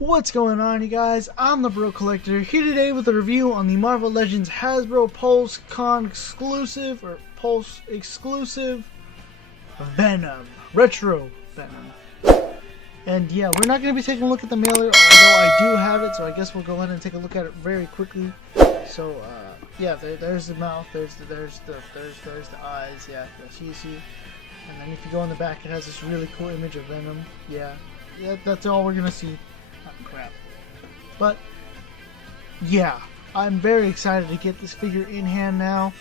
What's going on, you guys? I'm the Bro Collector here today with a review on the Marvel Legends Hasbro PulseCon exclusive Pulse exclusive Venom, Retro Venom. And yeah, we're not going to be taking a look at the mailer, although I do have it, so I guess we'll go ahead and take a look at it very quickly. So yeah, there's the mouth, there's the eyes, yeah, you see. And then if you go on the back, it has this really cool image of Venom. Yeah, that's all we're gonna see. Crap. But yeah, I'm very excited to get this figure in hand now.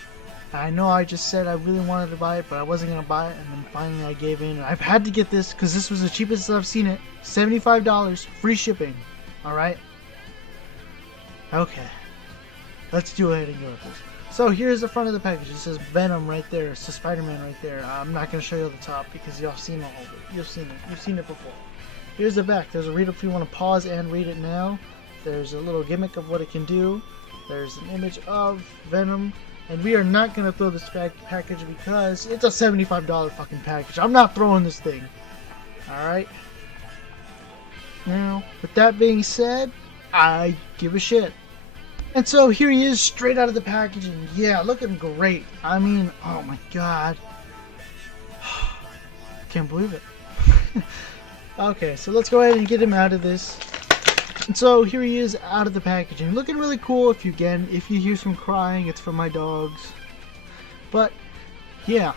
I know I just said I really wanted to buy it, but I wasn't gonna buy it, and then finally I gave in. I've had to get this because this was the cheapest I've seen it. $75, free shipping. Alright? Okay. Let's do ahead and go with this. So here's the front of the package. It says Venom right there. It says Spider-Man right there. I'm not gonna show you the top because y'all seen all of it. You've seen it before. Here's the back. There's a read up if you want to pause and read it now. There's a little gimmick of what it can do. There's an image of Venom. And we are not going to throw this package because it's a $75 fucking package. I'm not throwing this thing. Alright? Now, with that being said, I give a shit. And so here he is straight out of the packaging. Yeah, looking great. I mean, oh my god. Can't believe it. Okay, so let's go ahead and get him out of this. And so here he is out of the packaging. Looking really cool. If you hear some crying, it's from my dogs. But yeah.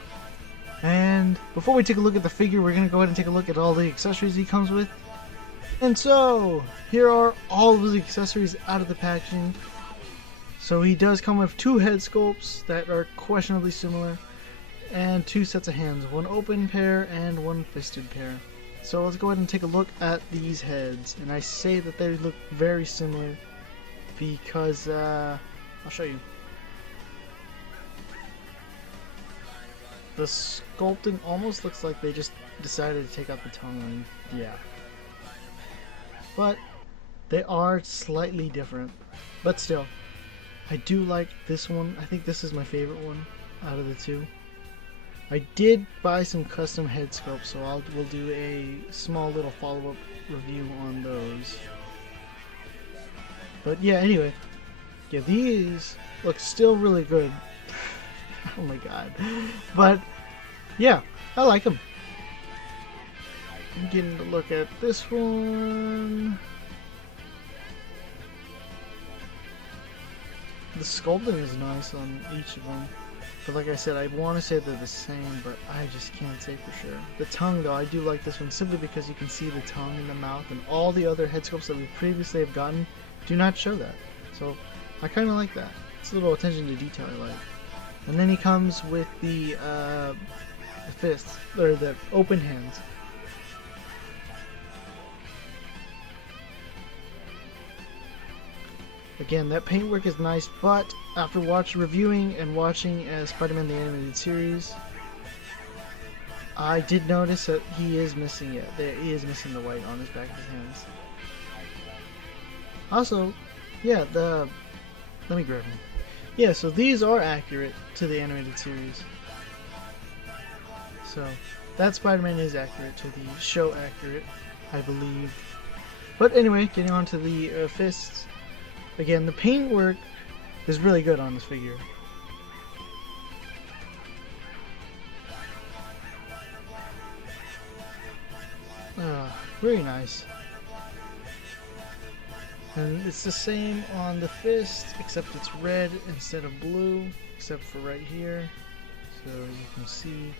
And before we take a look at the figure, we're going to go ahead and take a look at all the accessories he comes with. And so here are all of the accessories out of the packaging. So he does come with 2 head sculpts that are questionably similar. And 2 sets of hands. 1 open pair and 1 fisted pair. So let's go ahead and take a look at these heads, and I say that they look very similar because I'll show you. The sculpting almost looks like they just decided to take out the tongue, and yeah. But they are slightly different, but still, I do like this one. I think this is my favorite one out of the 2. I did buy some custom head sculpts, so we'll do a small little follow-up review on those. But yeah, anyway, yeah, these look still really good. Oh my god. But yeah, I like them. I'm getting to look at this one. The sculpting is nice on each of them. But like I said, I want to say they're the same, but I just can't say for sure. The tongue, though, I do like this one simply because you can see the tongue in the mouth, and all the other head sculpts that we previously have gotten do not show that. So I kind of like that. It's a little attention to detail I like. And then he comes with the fists, or the open hands. Again, that paintwork is nice, but after reviewing and watching Spider-Man the Animated Series, I did notice that he is missing it. He is missing the white on his back of his hands. Also, yeah, let me grab him. Yeah, so these are accurate to the Animated Series. So, that Spider-Man is accurate to the show accurate, I believe. But anyway, getting on to the fists. Again, the paintwork is really good on this figure. Very nice. And it's the same on the fist, except it's red instead of blue, except for right here. So you can see.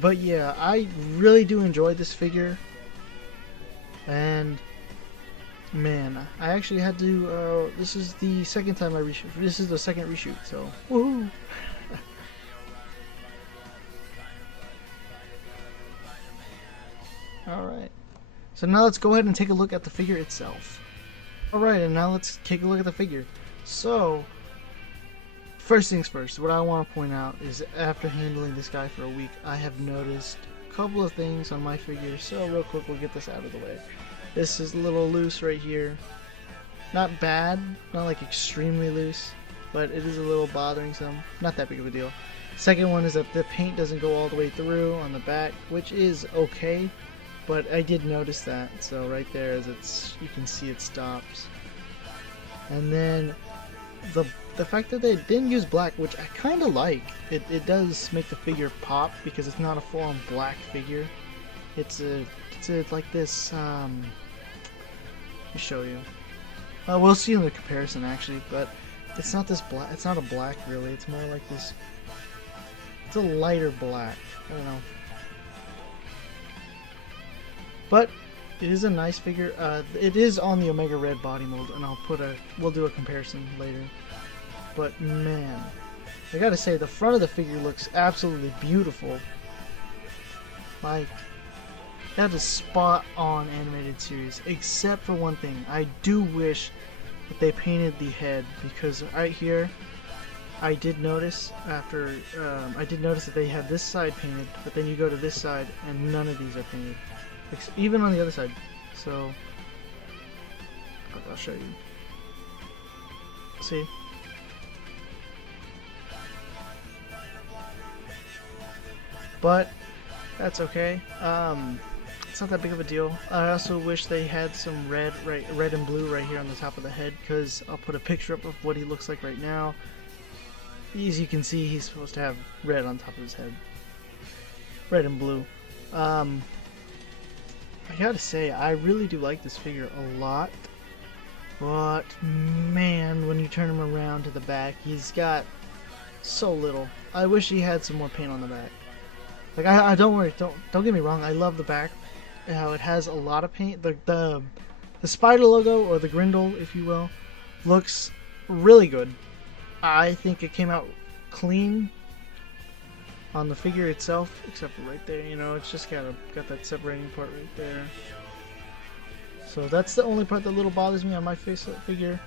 But yeah, I really do enjoy this figure. And man, I actually had to. This is the second time I reshoot. This is the second reshoot, so woohoo! All right. So now let's go ahead and take a look at the figure itself. All right, and now let's take a look at the figure. So, first things first. What I want to point out is after handling this guy for a week, I have noticed couple of things on my figure, so real quick we'll get this out of the way. This is a little loose right here. Not bad, not like extremely loose, but it is a little bothering some. Not that big of a deal. Second one is that the paint doesn't go all the way through on the back, which is okay, but I did notice that. So right there, as you can see it stops. And then the fact that they didn't use black, which I kind of like. It does make the figure pop because it's not a full-on black figure. It's like this. Let me show you. We'll see in the comparison actually, but it's not this black. It's not a black really. It's more like this. It's a lighter black. I don't know. But it is a nice figure. It is on the Omega Red body mold, and we'll do a comparison later. But man, I gotta say the front of the figure looks absolutely beautiful. Like, that is spot on animated series, except for one thing. I do wish that they painted the head, because right here I did notice that they had this side painted, but then you go to this side and none of these are painted, even on the other side. So I'll show you. See? But that's okay. It's not that big of a deal. I also wish they had some red and blue right here on the top of the head, because I'll put a picture up of what he looks like right now. As you can see, he's supposed to have red on top of his head. Red and blue. I gotta say, I really do like this figure a lot. But man, when you turn him around to the back, he's got so little. I wish he had some more paint on the back. Like, I don't worry, don't get me wrong, I love the back, how it has a lot of paint. The spider logo, or the Grindel, if you will, looks really good. I think it came out clean on the figure itself, except for right there, you know, it's just got that separating part right there. So that's the only part that little bothers me on my figure,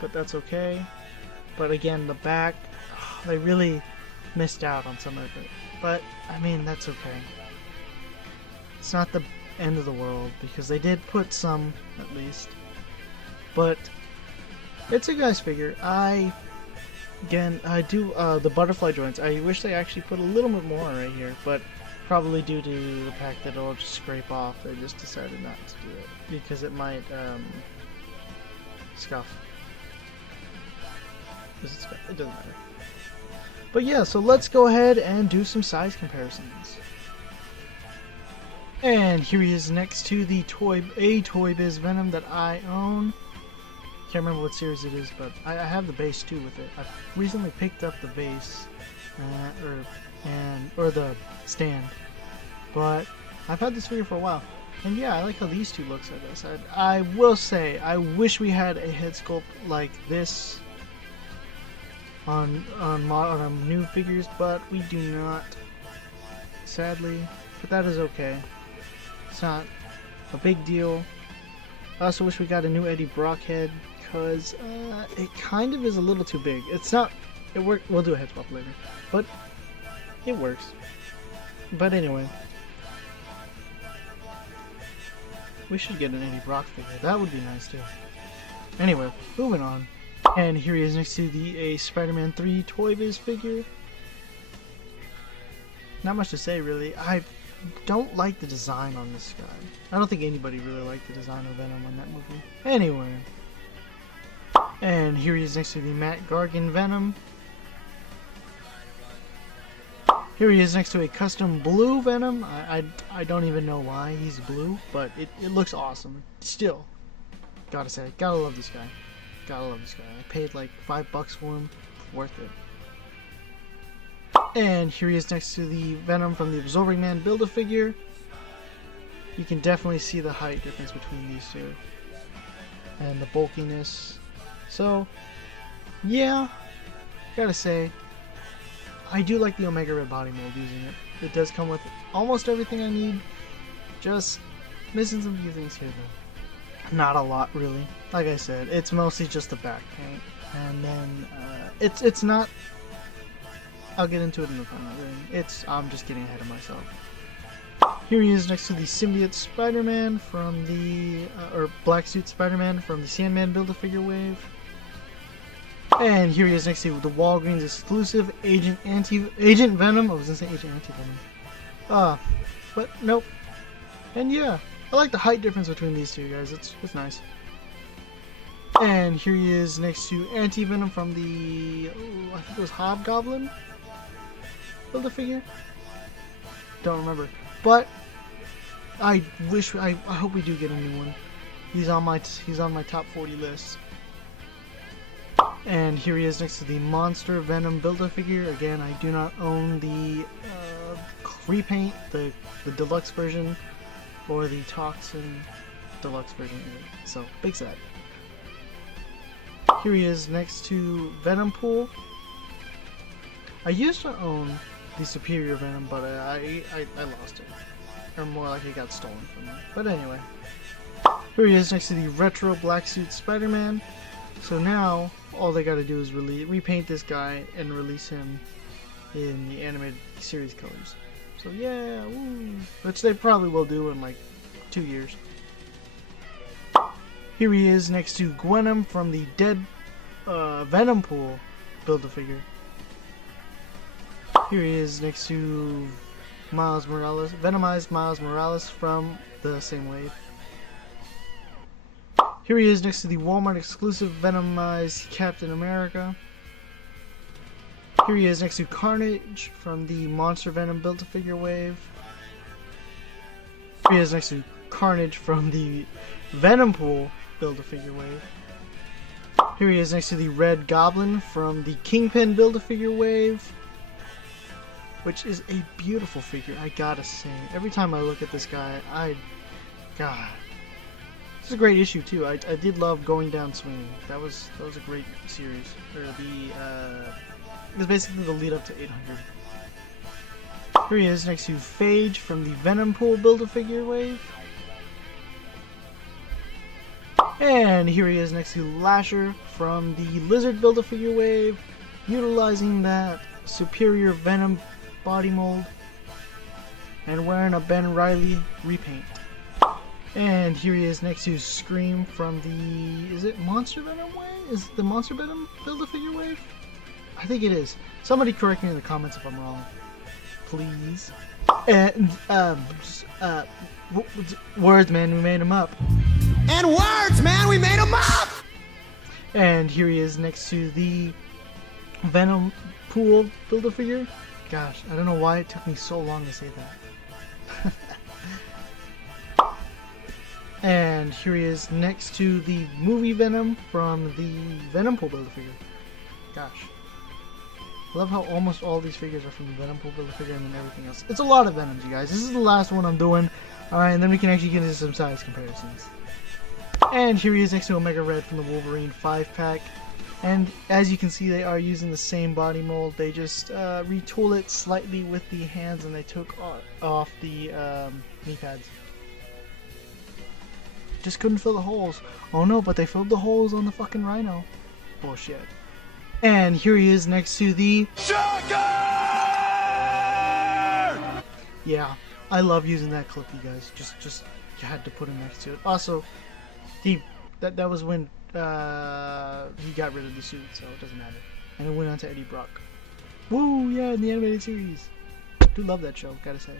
but that's okay. But again, the back, they really missed out on some of it. But, I mean, that's okay. It's not the end of the world, because they did put some, at least. But, it's a guy's figure. Again, I do, the butterfly joints, I wish they actually put a little bit more right here, but probably due to the fact that it'll just scrape off, they just decided not to do it, because it might, scuff. Does it scuff? It doesn't matter. But yeah, so let's go ahead and do some size comparisons. And here he is next to the Toy Biz Venom that I own. Can't remember what series it is, but I have the base too with it. I've recently picked up the base, or the stand, but I've had this figure for a while. And yeah, I like how these two looks at this. I will say, I wish we had a head sculpt like this on new figures, but we do not, sadly. But that is okay. It's not a big deal. I also wish we got a new Eddie Brock head, because it kind of is a little too big. It's not. It work. We'll do a head swap later, but it works. But anyway, we should get an Eddie Brock figure. That would be nice too. Anyway, moving on. And here he is next to the Spider-Man 3 Toy Biz figure. Not much to say really. I don't like the design on this guy. I don't think anybody really liked the design of Venom on that movie. Anyway. And here he is next to the Matt Gargan Venom. Here he is next to a custom blue Venom. I don't even know why he's blue, but it looks awesome. Still, gotta say, gotta love this guy. Gotta love this guy. I paid like $5 for him. Worth it. And here he is next to the Venom from the Absorbing Man Build-A-Figure. You can definitely see the height difference between these two. And the bulkiness. So, yeah. Gotta say, I do like the Omega Red body mold using it. It does come with almost everything I need. Just missing some few things here though. Not a lot really. Like I said, it's mostly just the back paint, and then it's not. I'll get into it in the final thing. I'm just getting ahead of myself. Here he is next to the Symbiote Spider-Man from the or Black Suit Spider-Man from the Sandman Build-A-Figure wave. And here he is next to the Walgreens exclusive Agent Venom. I was gonna say Agent Anti-Venom. But nope. And yeah, I like the height difference between these two guys. It's nice. And here he is next to Anti-Venom from the, I think it was Hobgoblin Build-A-Figure? Don't remember. But I hope we do get a new one. He's on my top 40 list. And here he is next to the Monster Venom Build-A-Figure. Again, I do not own the repaint, the deluxe version, or the Toxin deluxe version either. So, big sad. Here he is next to Venom Pool. I used to own the Superior Venom, but I lost it. Or more like it got stolen from me. But anyway. Here he is next to the Retro Black Suit Spider-Man. So now, all they gotta do is repaint this guy and release him in the animated series colors. So yeah, woo. Which they probably will do in like 2 years. Here he is next to Venom from the Dead Venom Pool Build-A-Figure. Here he is next to Miles Morales, Venomized Miles Morales from the same wave. Here he is next to the Walmart exclusive Venomized Captain America. Here he is next to Carnage from the Monster Venom Build-A-Figure wave. Here he is next to Carnage from the Venom Pool Build-A-Figure wave. Here he is next to the Red Goblin from the Kingpin Build-A-Figure wave, which is a beautiful figure, I gotta say. Every time I look at this guy, God. This is a great issue too. I did love Going Down Swinging. That was a great series. Or it was basically the lead up to 800. Here he is next to Phage from the Venom Pool Build-A-Figure wave. And here he is next to Lasher from the Lizard Build-A-Figure wave, utilizing that Superior Venom body mold and wearing a Ben Reilly repaint. And here he is next to Scream from the, is it Monster Venom wave? Is it the Monster Venom Build-A-Figure wave? I think it is. Somebody correct me in the comments if I'm wrong, please. And words, man, we made them up. And words, man, we made them up! And here he is next to the Venom Pool Build-A-Figure. Gosh, I don't know why it took me so long to say that. And here he is next to the movie Venom from the Venom Pool Build-A-Figure. Gosh. I love how almost all these figures are from the Venom Pool Build-A-Figure and then everything else. It's a lot of Venoms, you guys. This is the last one I'm doing. Alright, and then we can actually get into some size comparisons. And here he is next to Omega Red from the Wolverine 5-pack. And as you can see, they are using the same body mold. They just retool it slightly with the hands and they took off the knee pads. Just couldn't fill the holes. Oh no, but they filled the holes on the fucking Rhino. Bullshit. And here he is next to the Shocker! Yeah, I love using that clip, you guys. Just you had to put him next to it. Also, that was when he got rid of the suit, so it doesn't matter. And it went on to Eddie Brock. Woo, yeah, in the animated series. Do love that show, gotta say.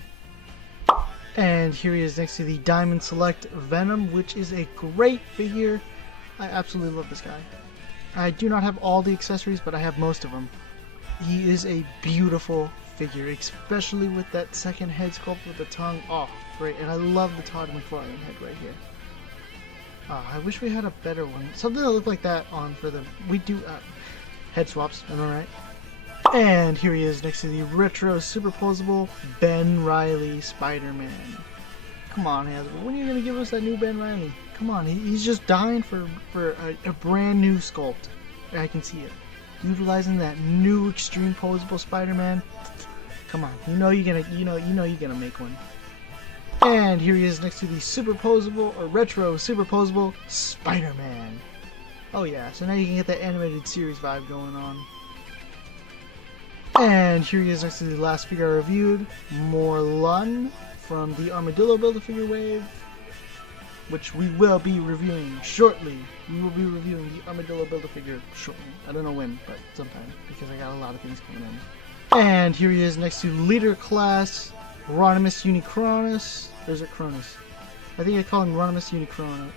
And here he is next to the Diamond Select Venom, which is a great figure. I absolutely love this guy. I do not have all the accessories, but I have most of them. He is a beautiful figure, especially with that second head sculpt with the tongue. Oh, great. And I love the Todd McFarlane head right here. I wish we had a better one. Something that looked like that on for the... We do head swaps, am I right? And here he is next to the retro superposable Ben Reilly Spider-Man. Come on, Hasbro. When are you going to give us that new Ben Reilly? Come on, he's just dying for a brand new sculpt. I can see it. Utilizing that new extreme posable Spider-Man. Come on, you know you're gonna make one. And here he is next to the superposable or retro superposable Spider-Man. Oh yeah, so now you can get that animated series vibe going on. And here he is next to the last figure I reviewed, Morlun from the Armadillo Build-A-Figure wave. which we will be reviewing shortly. We will be reviewing the Armadillo Build-A-Figure shortly. I don't know when, but sometime, because I got a lot of things coming in. And here he is next to Leader Class Rodimus Unicronus. There's a Cronus. I think I call him Rodimus Unicronus.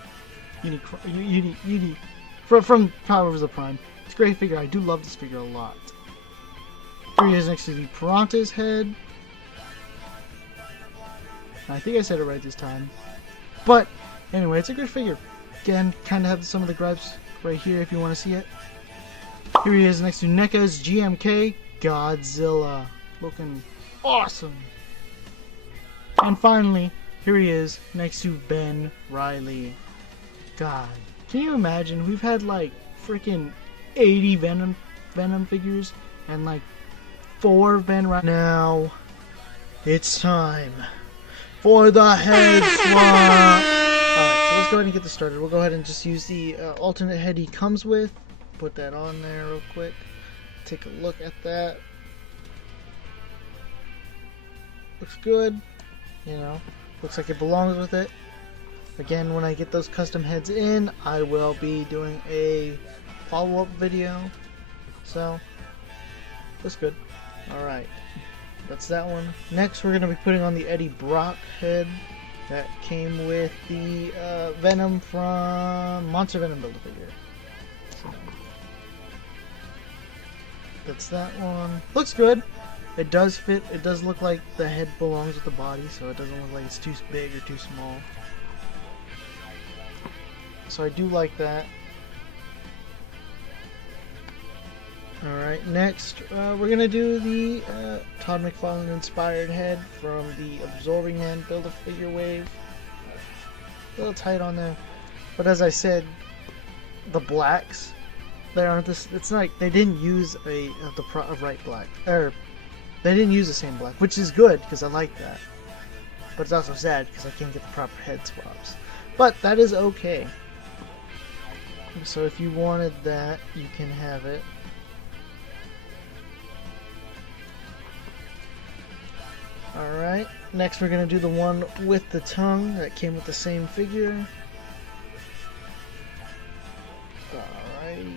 From Powers of Prime. It's a great figure. I do love this figure a lot. Here he is next to the Piranha's head. I think I said it right this time. But anyway, it's a good figure. Again, kind of have some of the gripes right here if you want to see it. Here he is next to NECA's GMK Godzilla. Looking awesome. And finally, here he is next to Ben Reilly. God, can you imagine? We've had like freaking 80 Venom figures and like 4 Ben Reilly. Now, it's time for the head swap. Alright, so let's go ahead and get this started. We'll go ahead and just use the alternate head he comes with. Put that on there real quick. Take a look at that. Looks good. You know, looks like it belongs with it. Again, when I get those custom heads in, I will be doing a follow-up video. So, looks good. Alright, that's that one. Next, we're going to be putting on the Eddie Brock head that came with the Venom from Monster Venom Build-A-Figure. So, that's that one. Looks good. It does fit. It does look like the head belongs with the body, so it doesn't look like it's too big or too small. So I do like that. Alright, next we're going to do the Todd McFarlane inspired head from the Absorbing Hand Build-A-Figure wave. A little tight on there. But as I said, the blacks, they aren't this. It's like they didn't use a right black. They didn't use the same black, which is good because I like that. But it's also sad because I can't get the proper head swaps. But that is okay. So if you wanted that, you can have it. Alright, next we're going to do the one with the tongue that came with the same figure. Alright.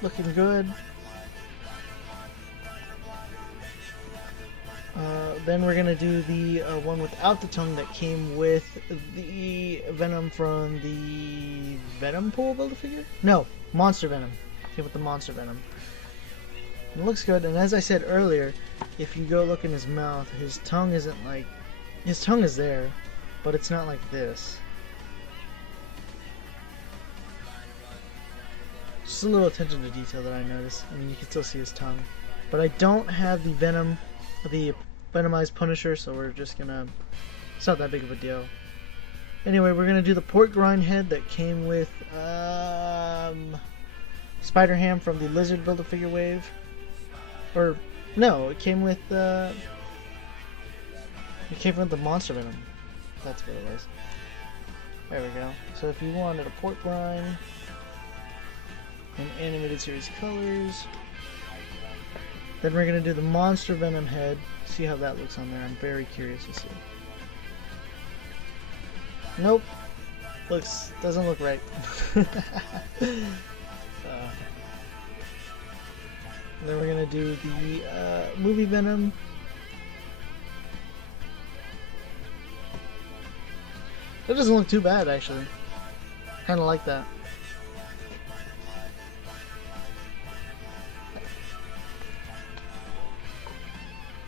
Looking good. Then we're gonna do the one without the tongue that came with the Venom from the Venom pool Build-A-Figure? No, Monster Venom. Came with the Monster Venom. It looks good, and as I said earlier, if you go look in his mouth, his tongue isn't like... His tongue is there, but it's not like this. Just a little attention to detail that I noticed. I mean, you can still see his tongue. But I don't have the Venom, the Venomized Punisher, so we're just gonna... It's not that big of a deal. Anyway, we're gonna do the pork rind head that came with Spider-Ham from the Lizard Build-A-Figure wave. Or, no, it came with the Monster Venom. That's what it was. There we go. So if you wanted a pork rind in animated series colors, then we're going to do the Monster Venom head. See how that looks on there. I'm very curious to see. Nope. Doesn't look right. Then we're going to do the movie Venom. That doesn't look too bad, actually. Kind of like that.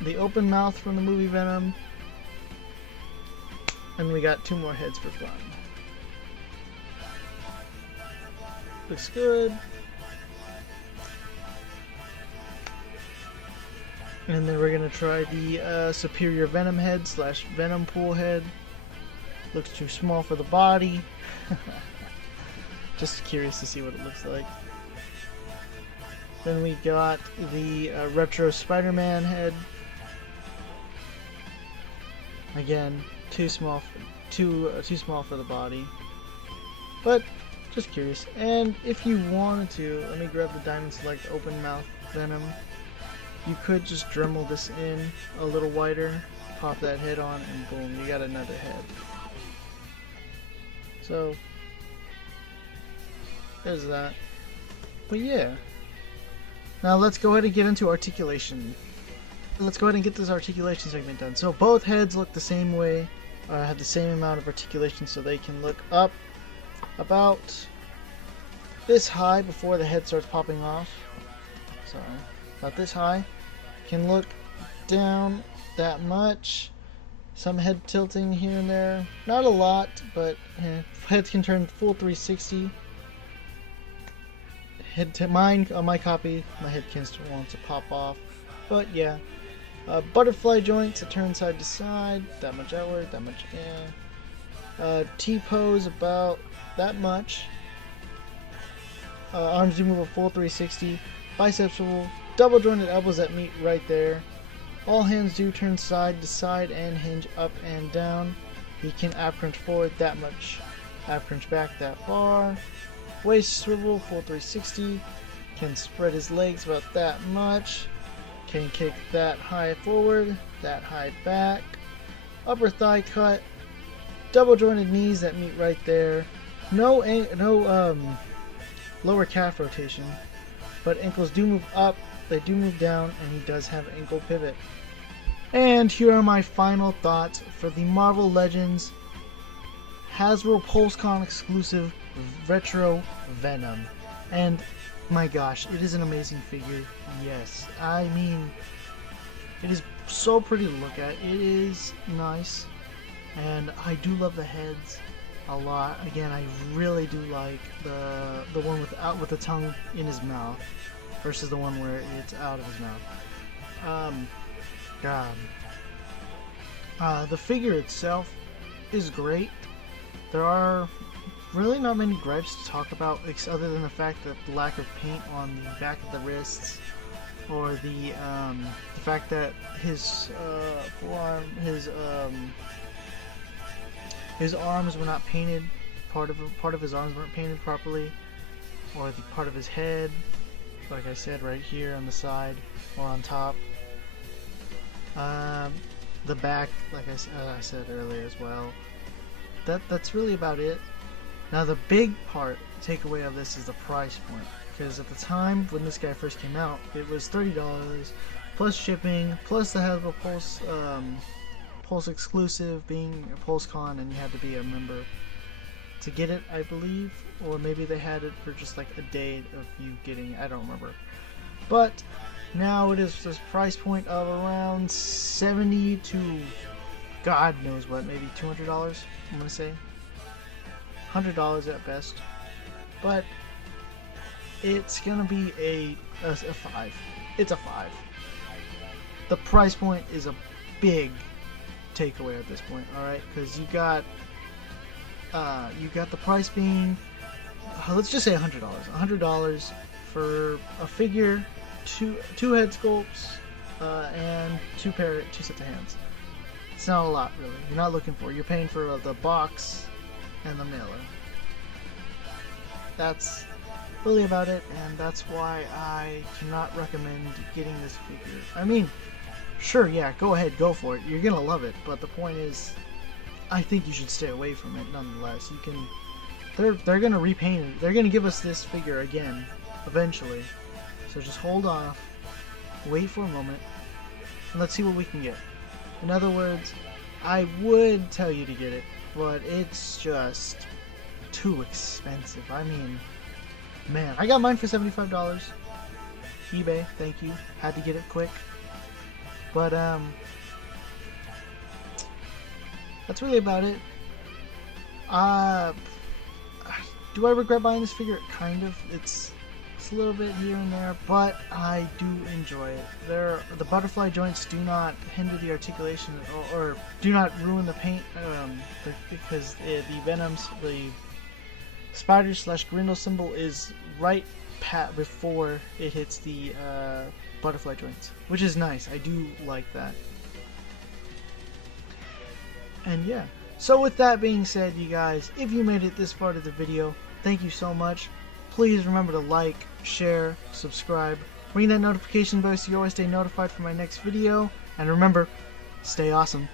The open mouth from the movie Venom. And we got 2 more heads for fun. Looks good. And then we're going to try the Superior Venom head / Venom pool head. Looks too small for the body. Just curious to see what it looks like. Then we got the Retro Spider-Man head. Again, too small for the body. But Just curious. And if you wanted to, let me grab the Diamond Select Open Mouth Venom. You could just Dremel this in a little wider, pop that head on, and boom, you got another head. So, there's that. But yeah. Now let's go ahead and get into articulation. Let's go ahead and get this articulation segment done. So both heads look the same way, have the same amount of articulation, so they can look up about this high before the head starts popping off. Sorry. About this high. Can look down that much. Some head tilting here and there. Not a lot, but heads can turn full 360. Head to mine on my copy, my head wants to pop off. But yeah. Butterfly joints that turn side to side. That much outward, that much in. T-pose about that much. Arms do move a full 360. Biceps swivel. Double jointed elbows that meet right there. All hands do turn side to side and hinge up and down. He can ab crunch forward that much. Ab crunch back that far. Waist swivel full 360. Can spread his legs about that much. Can kick that high forward, that high back. Upper thigh cut. Double jointed knees that meet right there. No lower calf rotation, but ankles do move up, they do move down, and he does have ankle pivot. And here are my final thoughts for the Marvel Legends Hasbro PulseCon exclusive Retro Venom. And my gosh, it is an amazing figure. Yes, I mean, it is so pretty to look at. It is nice, and I do love the heads a lot. Again, I really do like the one with the tongue in his mouth versus the one where it's out of his mouth. The figure itself is great. There are really not many gripes to talk about, other than the fact that the lack of paint on the back of the wrists, or the fact that his forearm, his arms were not painted. Part of his arms weren't painted properly, or the part of his head, like I said, right here on the side or on top. The back, like I said earlier as well. That's really about it. Now the big takeaway of this is the price point, because at the time when this guy first came out, it was $30 plus shipping, plus the Hasbro Pulse exclusive being a PulseCon, and you had to be a member to get it, I believe, or maybe they had it for just like a day of you getting it, I don't remember. But now it is this price point of around 70 to God knows what, maybe $200, I'm gonna say. $100 at best, but it's gonna be a 5. It's a 5. The price point is a big takeaway at this point, all right? Because you got the price being, let's just say $100. $100 for a figure, two head sculpts, and two sets of hands. It's not a lot, really. You're not looking for. You're paying for the box and the mailer. That's really about it, and that's why I cannot recommend getting this figure. I mean, sure, yeah, go ahead, go for it. You're gonna love it, but the point is, I think you should stay away from it nonetheless. You can, they're gonna repaint it. They're gonna give us this figure again, eventually. So just hold off, wait for a moment, and let's see what we can get. In other words, I would tell you to get it, but it's just too expensive. I mean, man, I got mine for $75. eBay, thank you. Had to get it quick. But that's really about it. Do I regret buying this figure? Kind of. It's a little bit here and there, but I do enjoy it. The butterfly joints do not hinder the articulation or do not ruin the paint, because the Venom's, the spider/Grindel symbol is right before it hits the butterfly joints, which is nice. I do like that. And yeah, so with that being said, you guys, if you made it this far to the video, Thank you so much. Please remember to like, share, subscribe, ring that notification bell so you always stay notified for my next video, and remember, stay awesome.